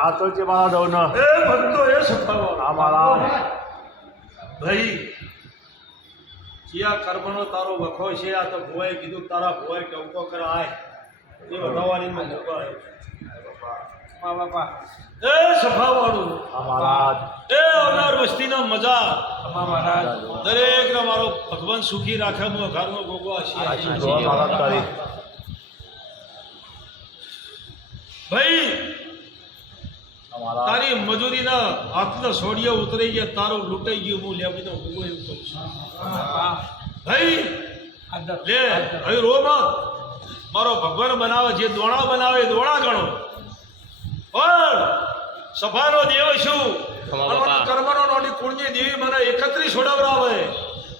આ તો છે મારા ડોન એ ભક્તો એ સફાવાળો આ મારા ભાઈ જ્યાં કર્મનો તારો વખો છે આ તો ભોવાએ કીધું તારા ભોવાએ ટંકો કરાય એ બતાવવાની મને મોકો આવ્યો બાપા એ સફાવાળું આ મારા એ અનાર વસ્તીના મજા મહારાજ દરેકને મારો ભગવાન સુખી રાખે હું ઘરનો ગોગો આશીર્વાદ મારા તારી ભાઈ આ મારા તારી મજૂરીના હાથના સોડિયા ઉતરી ગયા તારું લૂંટાઈ ગયું હું લેવી તો ગોગો એવું કહું છું ભાઈ લે હવે રોમાં મારો ભગવાન બનાવે જે દોણા બનાવે એ દોણા ગણો પણ સભાનો દેવ શું કર્મનો નોની કુળની દેવી મને 31 છોડાવરાવે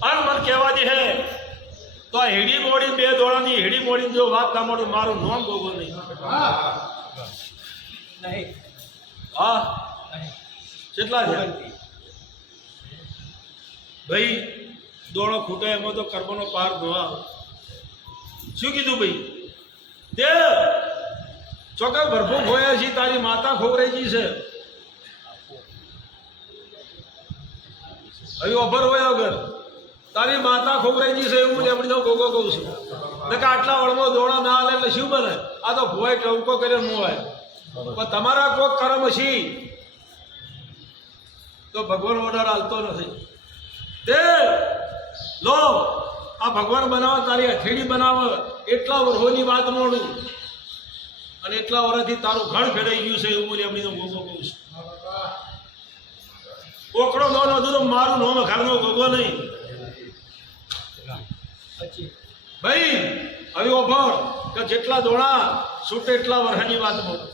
અને મને કહેવા દે હે તો આ હેડી મોડી બે દોડાની હેડી મોડી જો વાત ના મોડું મારું નામ ગોગો નહીં હા કેટલા છે ભાઈ દોડો ખૂટે એમાં તો કર્મનો પાર ધોવા શું કીધું ભાઈ તે ચોક્કસ ભરપૂર ખોયા છે તારી માતા ખોવરાઈ છે હવે ઓફર હોય વગર તારી માતા ખોવરાઈ છે એવું લેવડી દઉં ગોગો કહું છું કે આટલા વળમાં દોડા ના હાલે એટલે શું બને આ તો ભોય ટવકો કરીને મોવાય પણ તમારા કોઈક કર્મ છે તો ભગવાન ઓર્ડર હાલતો નથી તે લો આ ભગવાન બનાવે તારી હથેળી બનાવે એટલા વર્ષોની વાત મોડું અને એટલા વર્ષથી તારું ઘર ફેરાઈ ગયું છે એવું એમની તો ગોગો કહું છું ઓકડો નો નતું તો મારું નોમ ઘરનો ગોગો નહીં ભાઈ હવે ઓફર કે જેટલા દોણા છૂટે એટલા વર્ષની વાત મોડું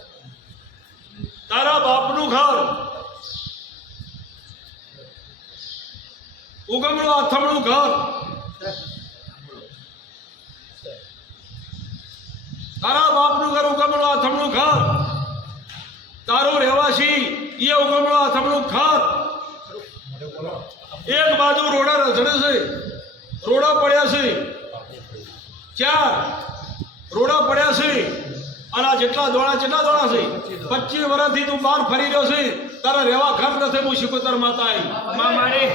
તારા બાપનું ઘર ઉગમણું આથમણું ઘર તારા બાપનું ઘર ઉગમણું આથમણું ઘર તારું રહેવાસી એ ઉગમણું આથમણું ઘર એક બાજુ રોડા રઝળે છે રોડા પડ્યા છે ચાર રોડા પડ્યા છે અને આ જેટલા દોડા છે 25 વર્ષથી તું બહાર ફરી રહ્યો છે તારા રહેવા ઘર નથી હું શિકોતર માતા આવી મારી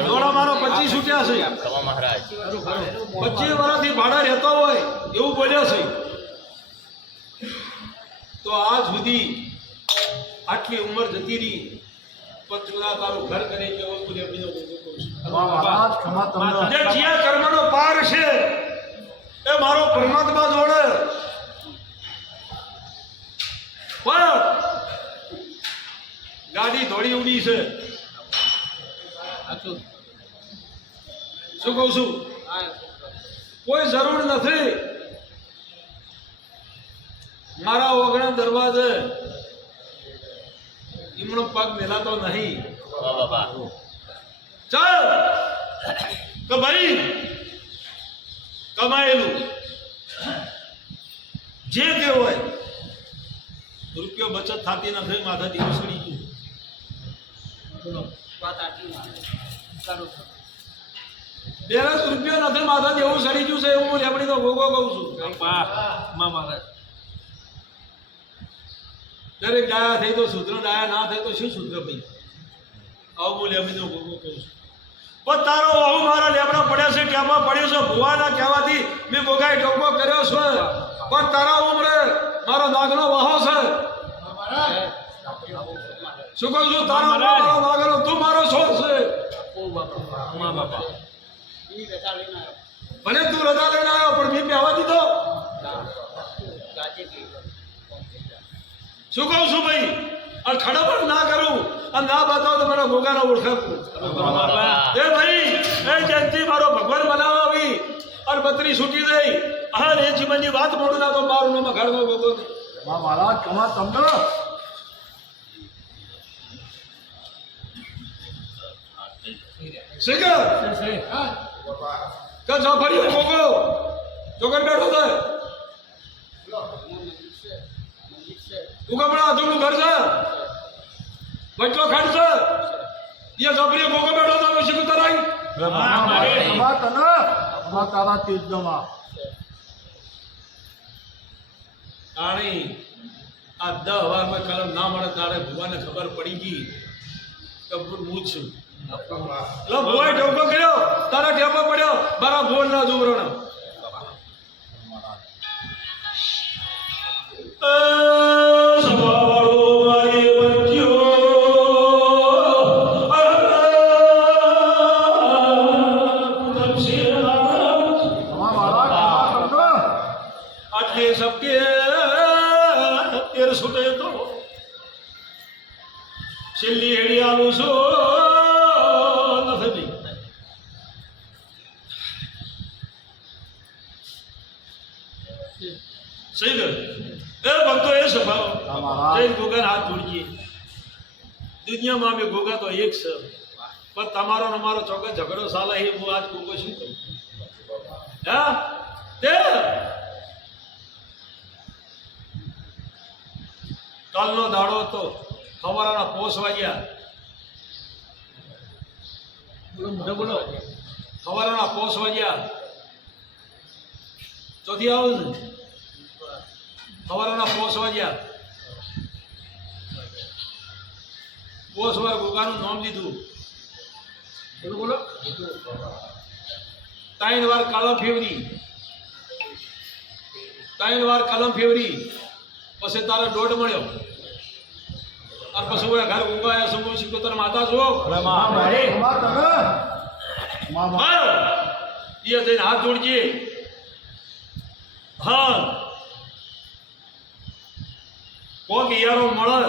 દોડા મારો 25 છૂટ્યા છે 25 વર્ષથી ભાડા રહેતો હોય એવું બોલ્યો છે તો આજ સુધી આટલી ઉંમર જતી રહી પંચુલા તારું ઘર કરે કે જે જ્યાં કર્મનો પાર છે એ મારો પરમાત્મા જોડે પણ ગાડી દોડી ઉડી છે શું કહું છું કોઈ જરૂર નથી મારા ઓગણા દરવાજે ઈમણો પગ મેલાતો નહીં ચાલ કે ભાઈ કમાયેલું જે કે હોય રૂપિયો બચત થતી નથી માથા દિવસ સડી ગયું બેરસ રૂપિયો નથી માથા જેવું સડી ગયું છે એવું લેબડી તો ભોગો કહું છું દરેક ડાયા થઈ તો સૂત્ર ડાયા ના થઈ તો શું સૂત્ર ભાઈ આવું હું લેબડી તો ભોગો કહું છું પણ તારો આવું મારા લેબડા પડ્યા છે ટેપા પડ્યો છે ભુવાના કહેવાથી મેં ભોગાઈ ટોકો કર્યો છે પણ તારા ઉમરે મારો નાગનો વાહો છે શું કહું છું તારા મારો નાગનો તું મારો છોડ છે ભલે તું રજા લઈને આવ્યો પણ મેં આવવા દીધો શું કહું છું ભાઈ અને ખડા પણ ના કરું અને ના બતાવો તો મારા ગોગાના ઓળખાવું એ ભાઈ એ જયંતિ મારો ભગવાન બનાવવા આવી અને બત્રી છૂટી દઈ હા એ જીવનની વાત મોડું ના તો મારું નામ ઘરનો ગોગો મહારાજ કમા તમને શીખર કે જાફરી ગોગો જોગર બેઠો થાય ઉગમણા આધુનું ઘર છે બચલો ખડ છે ये ગભરી ગોગો બેઠો તો પછી કુતરાઈ કમા તને કમા તારા તેજ ગમા તાણી આ 10 વારમાં કલમ ના મળે તારે ભુવાને ખબર પડી ગઈ કે હું છું લો ભુવાએ ઢોકો કર્યો તારા ઢેપો પડ્યો મારા બોલ ના જોવરણો સભાવાળો મારી વંચ્યો કમા વાલા કમા તને આજે સબકે તેર સુટે તો છેલ્લી હેડી આલું છો નથી સહી ગયું એ ભક્તો એ સ્વભાવ જય ગોગા હાથ જોડીએ દુનિયામાં અમે ગોગા તો એક છે પણ તમારો ને અમારો ચોક્કસ ઝઘડો ચાલે એ હું આજ ગોગો શું કરું હા તે કાલનો દાડો હતો સવારના પોસ વાગ્યા બોલો સવારના પોસ વાગ્યા ચોથી આવું ને સવારના પોસ વાગ્યા પોસ વાર ગોગાનું નામ લીધું બોલો 3 વાર કલમ ફેવરી 3 વાર કલમ ફેવરી પછી તારે દોઢ મળ્યો અને પછી ઓલા ઘર ઉગાયા સમૂહ સિકોતર માતા જો કમા તને કમા એ જઈને હાથ જોડજે હા કોક યારો મળે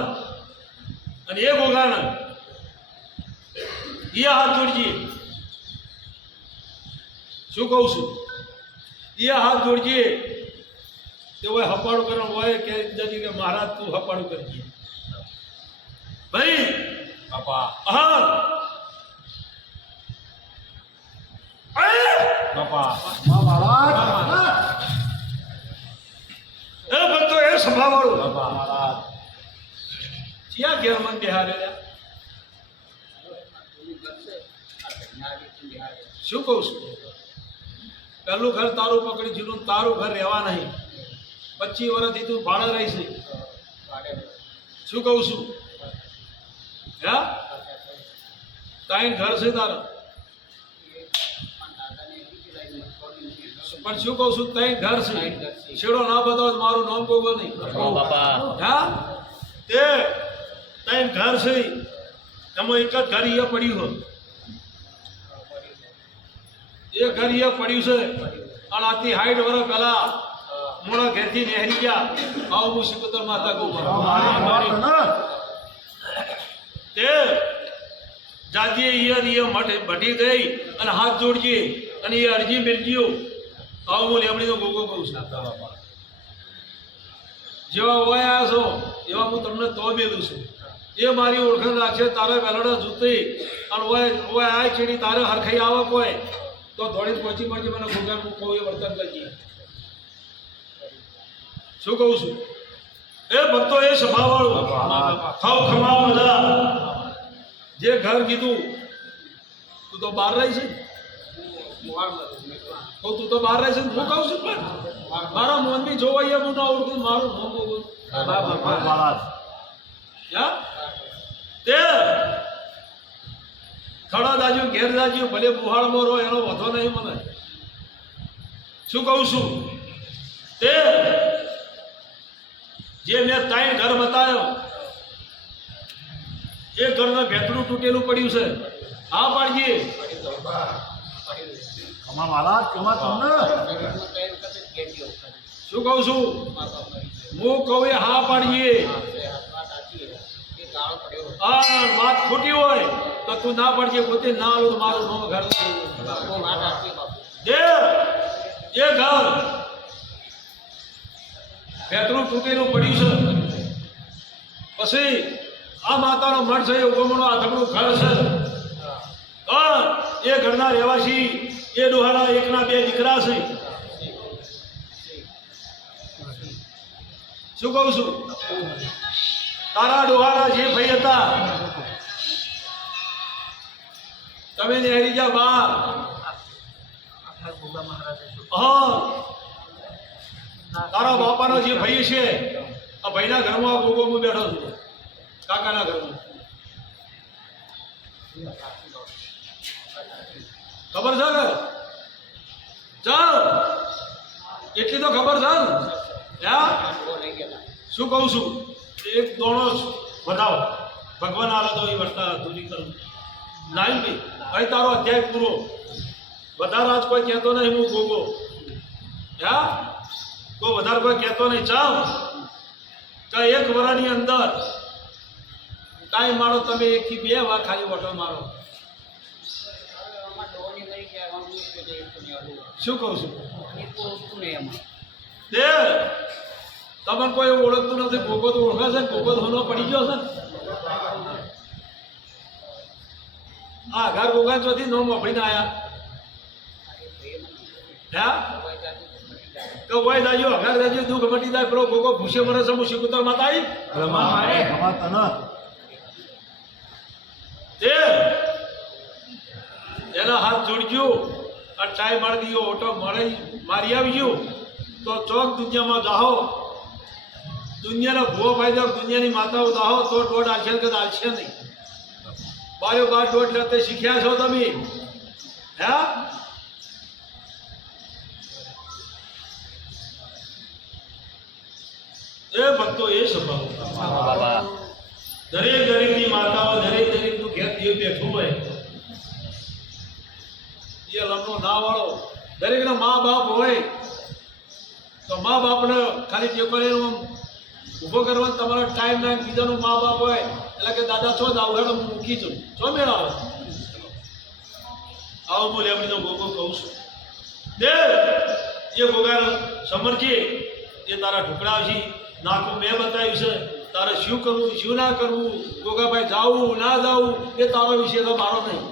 અને એ ગોગાને એ હાથ જોડજે શું કહું છું એ હાથ જોડજે તે હોય હપાડું કરવાનું હોય કે જતી કે મહારાજ તું હપાડું કરજે ભાઈ બાપા હા બાપા કમા વાલા એ બધો એ સંભાળવાળું બાપા મહારાજ ક્યાં ઘેર મન બિહારે શું કહું છું પહેલું ઘર તારું પકડી જીરું તારું ઘર રહેવા નહીં 25 વર્ષથી તું ભાડે રહીશ શું કહું છું હે 3 ઘર છે તારા પણ શું કહું છું 3 ઘર છે છેડો ના બતાવો તો મારું નામ ગોગો નહીં હા તે 3 ઘર છે એમાં એક જ ઘર એ પડ્યું હોય એ ઘર એ પડ્યું છે અને આથી 60 વર્ષ પહેલા મોડા ઘેરથી નહેરી ગયા આવું હું સિકોતર માતા કહું તે જાજીએ એ મઠી ગઈ અને હાથ જોડજે અને એ અરજી મેળજ્યો આવું હું લેમડીનો ગોગો કહું છું જેવા હોય આવ્યા છો એવા હું તમને તો મેલું છું એ મારી ઓળખાણ રાખશે તારે વેલડા જૂતી અને ઓય આ ચીડી તારે હરખાઈ આવક હોય તો દોડી પહોંચી પડજે મને ગોગા હું કહું એ વર્તન કરજે શું કહું છું એ ભક્તો એ સ્વભાવવાળું ખાવ ખમા મજા જે ઘર કીધું તું તો બહાર રહી છે તું તો બહાર રહે છે હું કહું છું પણ મારા મોનથી જોવાઈએ હું ના ઓળખું મારું નામ બોલું મહારાજ તે ખડા દાજ્યું ઘેર દાજ્યું ભલે બુહાળમાં રહો એનો વધો નહીં મને શું કહું છું તે જે મેં 3 ઘર બતાવ્યો એ ઘરના ભેતરું તૂટેલું પડ્યું છે હા પાડજે કમા મહારાજ કમા તમને શું કહું છું હું કહું એ હા પાડજે આ વાત ખોટી હોય તો તું ના પડજે પોતે ના આવું તો મારું નામ ઘર જે એ ઘર ભેતરું તૂટેલું પડ્યું છે પછી આ માતાનો મઠ છે એ ઉગમણો આથમણું ઘર છે એ ઘરના રહેવાસી એ ડોહાના 1 ના 2 દીકરા છે શું કહું છું તારા ડોહાના જે ભાઈ હતા તમે નેહરી જા બા. આખા ગોગા મહારાજે શું હા તારા બાપાનો જે ભાઈ છે આ ભાઈના ઘરમાં ગોગો હું બેઠો છું કાકાના ઘરમાં ખબર છે ને ચાલ એટલી તો ખબર છે ને હા શું કહું છું એક દોણો વધાવો ભગવાન આલે તો એ વર્તા દૂરી કરું નાઈ ભાઈ અહીં તારો અધ્યાય પૂરો વધારે આજ કોઈ કહેતો નહીં હું ગોગો હા કોઈ વધારે કોઈ કહેતો નહીં ચાલ કે એક વર્ષની અંદર ટાઈમ મારો તમે 1 થી 2 વાર ખાલી વોટો મારો શું કહું છું તે તમને કોઈ એવું ઓળખતું નથી ગોગો તો ઓળખે છે ગોગો તો હોનો પડી ગયો છે હા ઘર ગોગા ચોથી નો મોકલીને આયા હા કે વય દાજો ઘર દાજો દુઃખ મટી જાય પેલો ગોગો ભૂસે મરે છે હું શિકુતર માતા આવી બાબા તને તે એના હાથ જોડજો આ ટાઈ મારી દીયો ઓટો મળે મારી આવજો તો ચોક દુનિયામાં જાહો દુનિયાના ભૂવો ભાઈ જાઓ દુનિયાની માતાઓ જાહો તો દોઢ આલશે કે આલશે નહીં બારે બાર દોઢ લેતે શીખ્યા છો તમે હા એ ભક્તો એ સંભાળો દરેક દરેકની માતાઓ દરેક દરેકનું ઘેર દેવ બેઠું હોય એ લગ્નો ના વાળો દરેકના મા બાપ હોય તો મા બાપને ખાલી ટેકો ઊભો કરવાનો તમારો ટાઈમ ના બીજાનું મા બાપ હોય એટલે કે દાદા છો આવું હેડો હું મૂકી છું છો મેળા આવો બોલે એમની ગોગો કહું છું દે એ ગોગાને સમરજી એ તારા ઢુકડા છે નાખું મેં બતાવ્યું છે તારે શું કરવું શું ના કરવું ગોગાભાઈ જાવું ના જાવું એ તારો વિષય તો મારો નહીં